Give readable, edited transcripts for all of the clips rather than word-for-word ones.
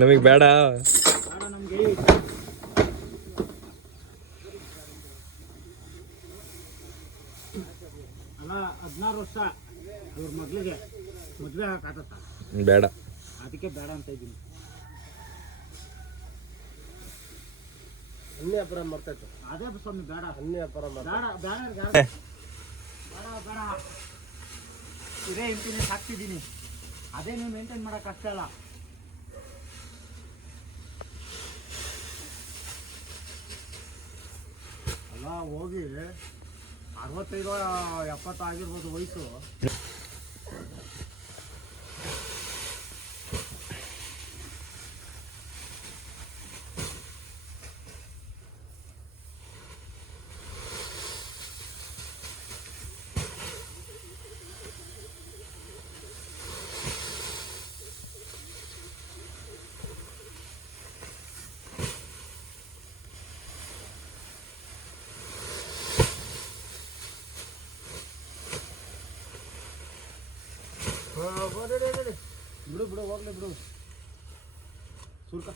ನಮಗೆ ಬೇಡ ನಮಗೆ. ಅಲ್ಲ 16 ವರ್ಷ ಅವ್ರ ಮಗಳಿಗೆ ಮದುವೆ ಆಗತ್ತ, ಬೇಡ, ಅದಕ್ಕೆ ಬೇಡ ಅಂತ ಇದ್ದೀನಿ. ಹಣ್ಣು ವ್ಯಾಪಾರ ಮಾಡ್ತಾಯಿತ್ತು. ಅದೇ ಸ್ವಾಮಿ ಬೇಡ, ಹಣ್ಣು ವ್ಯಾಪಾರ ಬೇಡ ಬೇಡ ಬೇಡ ಬೇಡ. ಇದೇ ಇಂಟಿನೇ ಸಾಕ್ತಿದ್ದೀನಿ, ಅದೇ ನೀವು ಮೇಂಟೈನ್ ಮಾಡೋಕೆ ಅಷ್ಟೇ ಅಲ್ಲ. ಅಲ್ಲ ಹೋಗಿ 65-70 ಆಗಿರ್ಬೋದು ವಯಸ್ಸು. ಬಿಡು ಬಿಡು ಹೋಗ್ಲಿ ಬಿಡು ಸುರ್ಕ.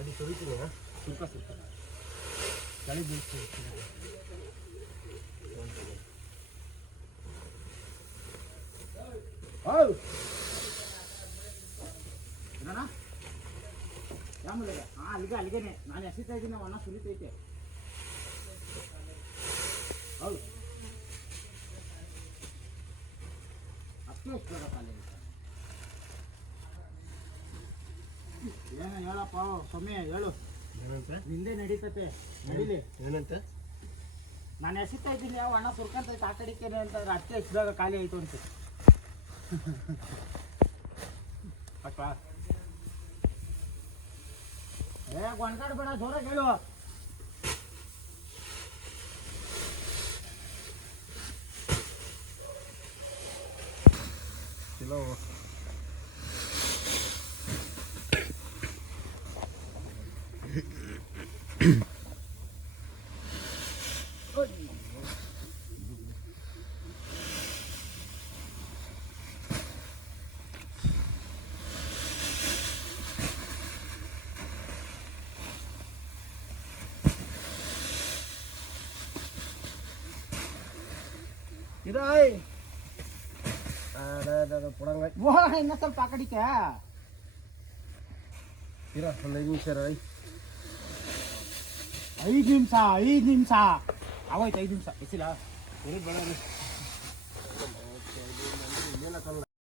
ಅಡಿ ಸುರಿತೀನಿ. ಸುರ್ಕ ಸುರ್ಕ ಚಳಿ ಬೀಳ್ತೀನಿ. ಹೌದು ಯಾಮೂಲಿಗೆ ಅಲ್ಲಿಗೆನೆ ನಾನು ಎಸಿತಾ ಇದ್ದೀನಿ, ಅನ್ನ ಸುಲಿತೈತೆ. ಹೌದು ಅಷ್ಟೇ ಎಷ್ಟು ಬೇಡ ಕಾಲ ಏನು ಹೇಳಪ್ಪ ಸ್ವಾಮಿ ಹೇಳು. ಏನಂತೆ? ನಿಂದೆ ನಡೀತತೆ ನಡೀಲಿ. ಏನಂತೆ? ನಾನು ಎಸಿತಾ ಇದ್ದೀನಿ, ಯಾವ ಅಣ್ಣ ಸುರ್ಕಂತೈತೆ ಆ ಕಡಿಕೇನೆ ಅಂತಂದ್ರೆ ಅಷ್ಟೇ ಎಷ್ಟು ಬೇಗ ಖಾಲಿ ಆಯಿತು ಅಂತ ಅಕ್ಕ. ಒಣಗಾಡ್ಬೇಡ, ಜೋರಾಗಿ ಹೇಳು. ಕಿಲೋ ಇದಾಯ್ ಕೊಡಂಗ ಇನ್ನ ಸ್ವಲ್ಪ ಆ ಕಡಿಕೆ ಇರ ಒಂದು 5 ನಿಮಿಷ. 5 ನಿಮಿಷ ಆಗೋಯ್ತು. 5 ನಿಮಿಷ ಎಸಿಲ್ಲ ಬೇಡ.